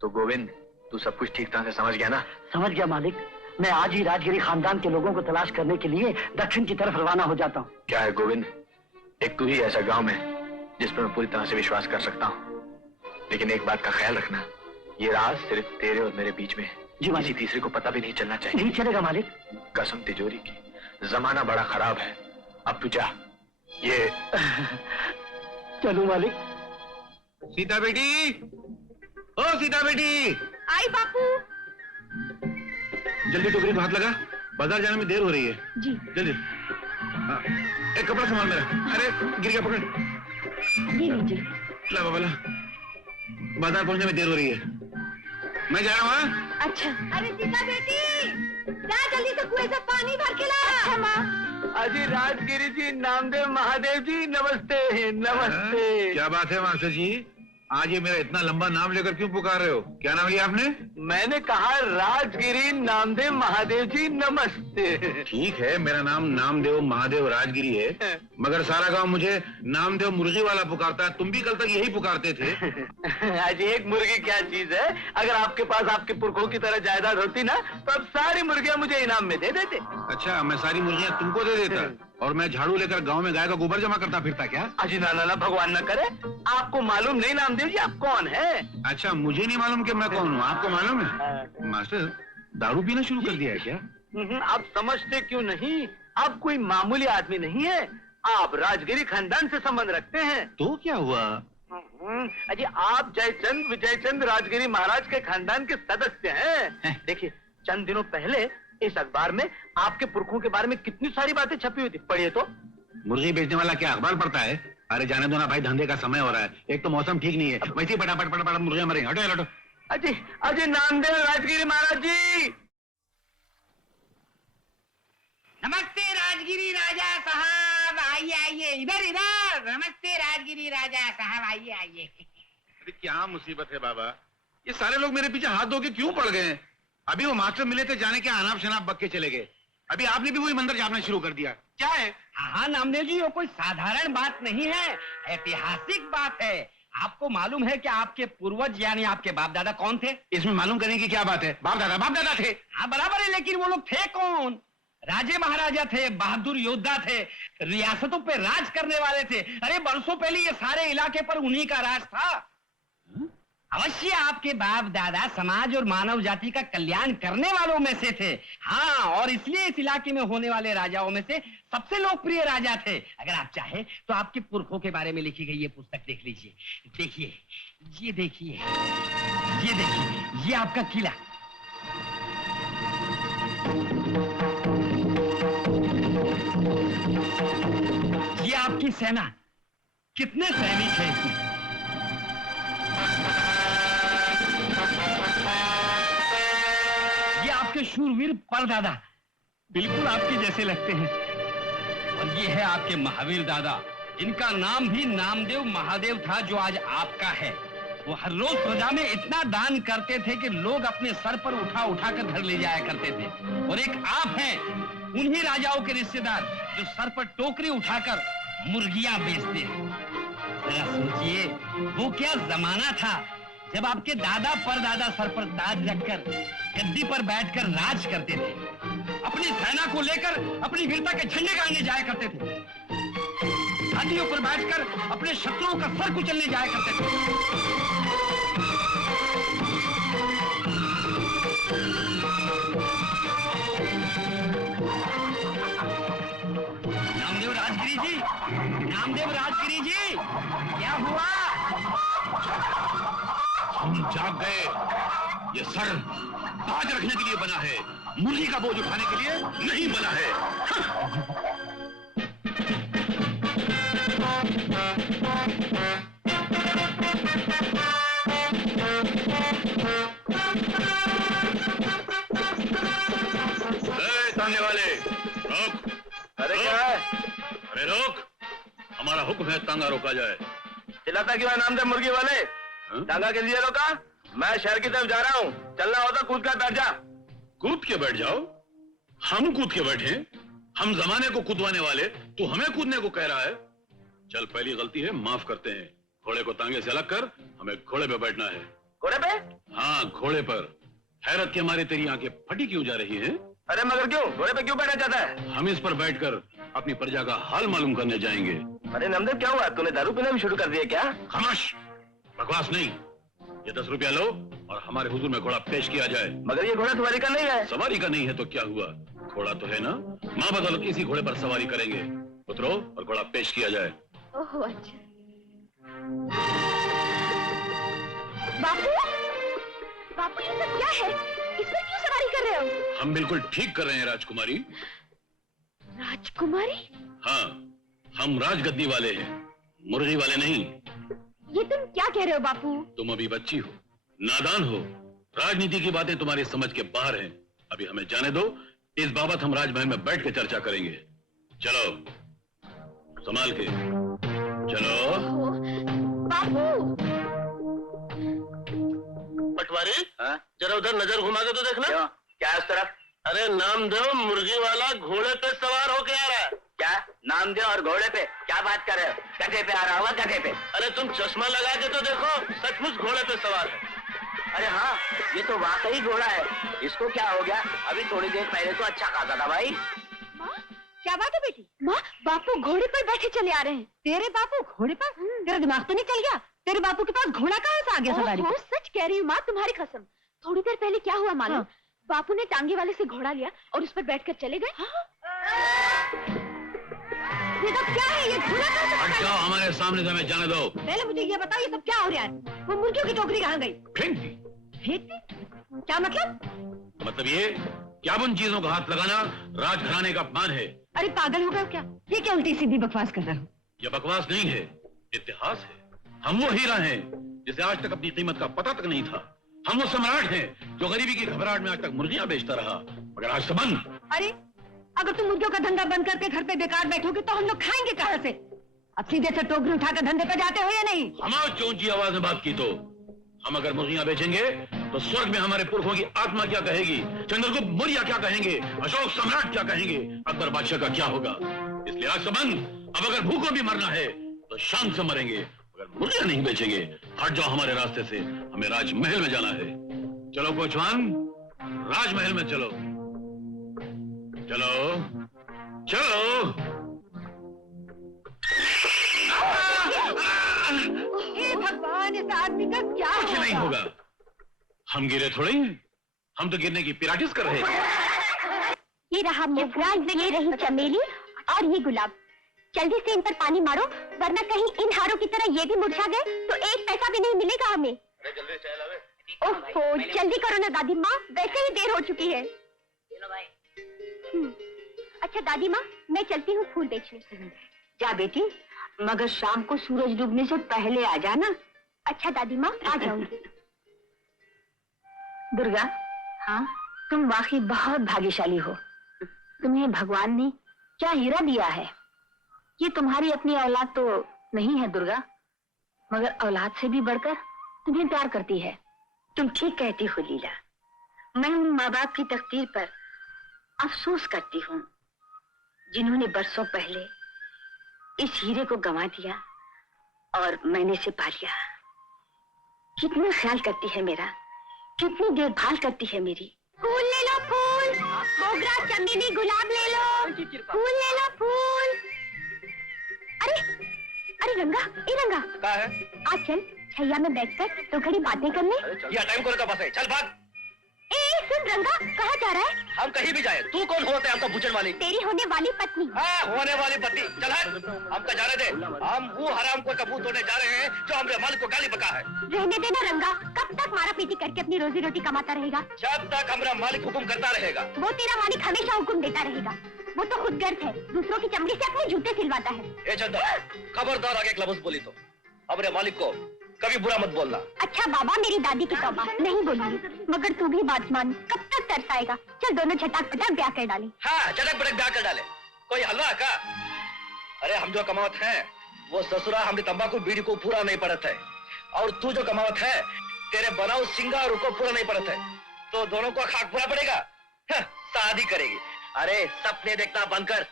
तो गोविंद, तू सब कुछ ठीक तरह से समझ गया ना? समझ गया मालिक। मैं आज ही राजगिरी खानदान के लोगों को तलाश करने के लिए दक्षिण की तरफ रवाना हो जाता हूँ। क्या है गोविंद, एक तू ही ऐसा गांव में जिस पर मैं पूरी तरह से विश्वास कर सकता हूँ। लेकिन एक बात का ख्याल रखना, ये राज सिर्फ तेरे और मेरे बीच में है। जी किसी तीसरे को पता भी नहीं चलना चाहिए। नहीं चलेगा मालिक। कसम तिजोरी की, जमाना बड़ा खराब है। अब तू जा। ये चलूं मालिक? सीता बेटी, ओ सीता बेटी। आई बापू। जल्दी टोकरी को हाथ लगा, बाजार जाने में देर हो रही है। जी जल्दी। हाँ, एक कपड़ा संभाल मेरा। अरे गिर गया, पकड़। ये लीजिए। ला बाबा ला, बाजार पहुंचने में देर हो रही है। मैं जा रहा हूँ। अच्छा। अरे सीता बेटी, जा जल्दी से कुएं से पानी भर के ला। अच्छा माँ। अजी राजगिरी जी, नामदेव महादेव जी, नमस्ते। नमस्ते। क्या बात है मास्टर जी, आज ये मेरा इतना लंबा नाम लेकर क्यों पुकार रहे हो? क्या नाम लिया आपने? मैंने कहा राजगिरी नामदेव महादेव जी, नमस्ते। ठीक है, मेरा नाम नामदेव महादेव राजगिरी है, मगर सारा गांव मुझे नामदेव मुर्गी वाला पुकारता है। तुम भी कल तक यही पुकारते थे। आज एक मुर्गी क्या चीज है? अगर आपके पास आपके पुरखों की तरह जायदाद होती ना, तो अब सारी मुर्गियां मुझे इनाम में दे देते। अच्छा, मैं सारी मुर्गियां तुमको दे देता और मैं झाड़ू लेकर गांव में गाय का गोबर जमा करता फिरता क्या? अजी ना ना, भगवान न करे। आपको मालूम नहीं नामदेव जी आप कौन है? अच्छा, मुझे नहीं मालूम कि मैं कौन हूँ, आपको मालूम है? मास्टर, दारू पीना शुरू कर दिया है क्या? आप समझते क्यों नहीं? आप कोई मामूली आदमी नहीं है, आप राजगिरी खानदान से संबंध रखते हैं। तो क्या हुआ? अजी आप जयचंद विजयचंद राजगिरी महाराज के खानदान के सदस्य हैं। देखिए, चंद दिनों पहले इस अखबार में आपके पुरखों के बारे में कितनी सारी बातें छपी हुई थी, पढ़िए तो। मुर्गी बेचने वाला क्या अखबार पढ़ता है? अरे जाने दो ना भाई, धंधे का समय हो रहा है, एक तो मौसम ठीक नहीं है, वैसे ही फटाफट फटाफट मुर्गियां मरेंगे। हटो हटो। अजी अजी नामदेव राजगिरी महाराज जी। नमस्ते राजगिरी राजा साहब, आइए आइए, इधर इधर। नमस्ते राजगिरी राजा साहब, आइए आइए। अरे क्या मुसीबत है बाबा, ये सारे लोग मेरे पीछे हाथ धो के क्यों पड़ गए? अभी वो मास्टर मिले थे, जाने के अनाप शनाप बक के चले गए। अभी आपने भी वही मंदिर जापना शुरू कर दिया, क्या है? हाँ नामदेव जी, वो कोई साधारण बात नहीं है, ऐतिहासिक बात है। आपको मालूम है कि आपके पूर्वज यानी आपके बाप दादा कौन थे? इसमें मालूम करने की क्या बात है? बाप दादा थे। हाँ बराबर है, लेकिन वो लोग थे कौन? राजे महाराजा थे, बहादुर योद्धा थे, रियासतों पे राज करने वाले थे। अरे बरसों पहले ये सारे इलाके पर उन्हीं का राज था। अवश्य आपके बाप दादा समाज और मानव जाति का कल्याण करने वालों में से थे। हाँ, और इसलिए इस इलाके में होने वाले राजाओं में से सबसे लोकप्रिय राजा थे। अगर आप चाहे तो आपके पुरखों के बारे में लिखी गई ये पुस्तक देख लीजिए। देखिए, ये देखिए, ये देखिए, ये आपका किला। ये आपकी सेना, कितने सैनिक हैं इसमें? ये आपके शूरवीर परदादा, बिल्कुल आपके जैसे लगते हैं। और ये है आपके महावीर दादा, इनका नाम भी नामदेव महादेव था, जो आज आपका है। वो हर रोज प्रजा में इतना दान करते थे कि लोग अपने सर पर उठा उठा कर घर ले जाया करते थे। और एक आप हैं, उन्हीं राजाओं के रिश्तेदार, जो सर पर टोकरी उठाकर मुर्गियां बेचते हैं। जरा सोचिए, वो क्या जमाना था जब आपके दादा परदादा सर पर ताज रखकर गद्दी पर बैठकर राज करते थे, अपनी सेना को लेकर अपनी वीरता के झंडे गाड़ने जाया करते थे, हाथियों पर बैठकर अपने शत्रुओं का सर कुचलने जाया करते थे। नामदेव राजगिरी जी, नामदेव राजगिरी जी, क्या हुआ? हम जाग गए। ये सर ताज रखने के लिए बना है, मुर्गी का बोझ उठाने के लिए नहीं बना है। तांगे वाले रोक। अरे क्या है? अरे रोक, हमारा हुक्म है तांगा रोका जाए। चिल्लाता क्यों है नामदेव मुर्गी वाले? तांगा के लिए रोका? मैं शहर की तरफ जा रहा हूँ, चलना होता कूद कर बैठ जा। कूद के बैठ जाओ? हम कूद के बैठे? हम जमाने को कूदवाने वाले, तू हमें कूदने को कह रहा है? चल, पहली गलती है, माफ करते हैं। घोड़े को तांगे से अलग कर, हमें घोड़े पे बैठना है। घोड़े पे? हाँ, यहाँ घोड़े पर। हैरत के मारे तेरी आंखें फटी क्यों जा रही हैं? अरे मगर क्यों, घोड़े पे क्यों बैठा जाता है? हम इस पर बैठकर अपनी प्रजा का हाल मालूम करने जाएंगे। अरे नमदेव, क्या हुआ? तूने दारू पीना भी शुरू कर दिया क्या? खामोश, बकवास नहीं। ये 10 रुपया लो और हमारे हुजूर में घोड़ा पेश किया जाए। मगर ये घोड़ा सवारी का नहीं है। सवारी का नहीं है तो क्या हुआ, घोड़ा तो है ना। माँ बदौलत इसी घोड़े पर सवारी करेंगे। उतरो और घोड़ा पेश किया जाए। ओह अच्छा। बापू, बापू ये सब क्या है? इस पर क्यों सवारी कर रहे हो? हम बिल्कुल ठीक कर रहे हैं राजकुमारी। राजकुमारी? हाँ, हम राजगद्दी वाले हैं, मुर्गी वाले नहीं। ये तुम क्या कह रहे हो बापू? तुम अभी बच्ची हो, नादान हो, राजनीति की बातें तुम्हारी समझ के बाहर हैं। अभी हमें जाने दो, इस बाबत हम राजमहल में बैठ के चर्चा करेंगे। चलो, संभाल के चलो। बापू, पटवारी, जरा उधर नजर घुमा के तो देखना। क्या इस तरफ? अरे नामदेव मुर्गी वाला घोड़े पे सवार होके आ रहा है। क्या नामदेव और घोड़े पे? क्या बात कर रहे हो? गधे पे आ रहा होगा, गधे पे। अरे तुम चश्मा लगा के तो देखो, सचमुच घोड़े पे सवार है। अरे हाँ, ये तो वाकई घोड़ा है। इसको क्या हो गया? अभी थोड़ी देर पहले तो अच्छा खाता था भाई। माँ, क्या बात है बेटी? माँ, बापू घोड़े पर बैठे चले आ रहे हैं। तेरे बापू घोड़े पर? तेरा दिमाग तो नहीं चल गया? तेरे बापू के पास घोड़ा कहाँ से आ गया सवारी? सच कह रही हूँ माँ, तुम्हारी कसम। थोड़ी देर पहले क्या हुआ मालूम? बापू ने टांगे वाले से घोड़ा लिया और उस पर बैठकर चले गए। ये सब क्या है? ये घोड़ा कहाँ से? हट जाओ हमारे सामने से, हमें जाने दो। पहले मुझे ये बताओ, ये सब क्या हो रहा है? वो मुर्गियों की टोकरी कहाँ गई? फेंक दी। फेंक दी? क्या मतलब? मतलब ये क्या उन चीजों का हाथ लगाना राजघराने का अपमान है। अरे पागल हो गए क्या? ये क्या उल्टी सीधी बकवास कर रहे हो? ये बकवास नहीं है, इतिहास है। हम वो हीरा हैं जिसे आज तक अपनी कीमत का पता तक नहीं था। हम वो सम्राट हैं जो गरीबी की घबराहट में आज तक मुर्गियां बेचता रहा, मगर आज तो बंद। अरे अगर तुम मुर्गियों का धंधा बंद करके घर पे बेकार बैठोगे तो हम लोग खाएंगे कहाँ से? अब सीधे से टोकरी उठाकर धंधे पे जाते हो या नहीं? हमारी ऊंची आवाज में बात की तो हम अगर मुर्गियां बेचेंगे तो स्वर्ग में हमारे पुरखों की आत्मा क्या कहेगी, चंद्रगुप्त मौर्य क्या कहेंगे, अशोक सम्राट क्या कहेंगे, अकबर बादशाह का क्या होगा। इसलिए आज संबंध, अब अगर भूखों भी मरना है तो शान से मरेंगे, अगर मुर्गियां नहीं बेचेंगे। हट जाओ हमारे रास्ते से, हमें राजमहल में जाना है। चलो कोचवान, राजमहल में चलो। चलो चलो। हे भगवान, इस आदमी का क्या कुछ नहीं होगा, हम गिरे थोड़े ही, हम तो गिरने की प्रैक्टिस कर रहे हैं। ये रहा मोगरा, ये रही चमेली और ये गुलाब। जल्दी से इन पर पानी मारो, वरना कहीं इन हारों की तरह ये भी मुरझा गए तो एक पैसा भी नहीं मिलेगा हमें। ओहो, जल्दी करो ना दादी माँ, वैसे ही देर हो चुकी है। अच्छा दादी माँ, मैं चलती हूँ फूल बेचने। जा बेटी, मगर शाम को सूरज डूबने से पहले आ जाना। अच्छा दादी माँ, आ जाऊंगी। दुर्गा, हाँ, तुम वाकई बहुत भाग्यशाली हो। तुम्हें भगवान ने क्या हीरा दिया है। ये तुम्हारी अपनी औलाद तो नहीं है दुर्गा, मगर औलाद से भी बढ़कर तुम्हें प्यार करती है। तुम ठीक कहती हो लीला। मैं उन माँ बाप की तकदीर पर अफसोस करती हूँ जिन्होंने बरसों पहले इस हीरे को गंवा दिया और मैंने इसे पा लिया। कितना ख्याल करती है मेरा, कितनी देखभाल करती है मेरी। फूल ले लो, फूल, मोगरा, चमेली, गुलाब ले लो, फूल ले लो, फूल। अरे अरे रंगा, ए रंगा, क्या है? आज चल छैया में बैठकर तो घड़ी बातें करने। यह टाइम कौन का पास है? चल भाग। ए सुन रंगा, कहाँ जा रहा है? हम कहीं भी जाए, तू कौन होते हैं हमका पूछने वाली? तेरी होने वाली पत्नी। हाँ, होने वाली पति। चल हट, हमका जाने दे। हम वो हराम को सबूत होने जा रहे हैं जो हमारे मालिक को गाली बका है। रहने देना रंगा, कब तक मारा पीटी करके अपनी रोजी रोटी कमाता रहेगा? जब तक हमारा मालिक हुक्म करता रहेगा। वो तेरा मालिक हमेशा हुक्म देता रहेगा। वो तो खुद गर्द है, दूसरों की चमड़ी से अपने जूते सिलवाता है। ए चंदा, खबरदार आगे एक लफ्ज बोली तो हमारे मालिक को कभी बुरा मत बोलना। अच्छा बाबा, मेरी दादी की तौबा, नहीं बोलूंगी, मगर तू भी बात मान। कब तक तरसाएगा? चल दोनों झटाक पटाक ब्याह कर डाले। हाँ, चटक बटक ब्याह कर डाले। कोई हलवा का? अरे हम जो कमावत हैं वो ससुरा हमने तंबाकू बीड़ी को पूरा नहीं पड़त है, और तू जो कमावत है तेरे बनाओ सिंगार को पूरा नहीं पड़त है, तो दोनों को खाक पूरा पड़ेगा। शादी करेगी। अरे सपने देखना बंद कर,